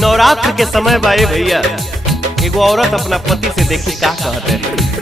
नवरात्र के समय बाए भैया एगो औरत अपना पति से देखी का कहते हैं।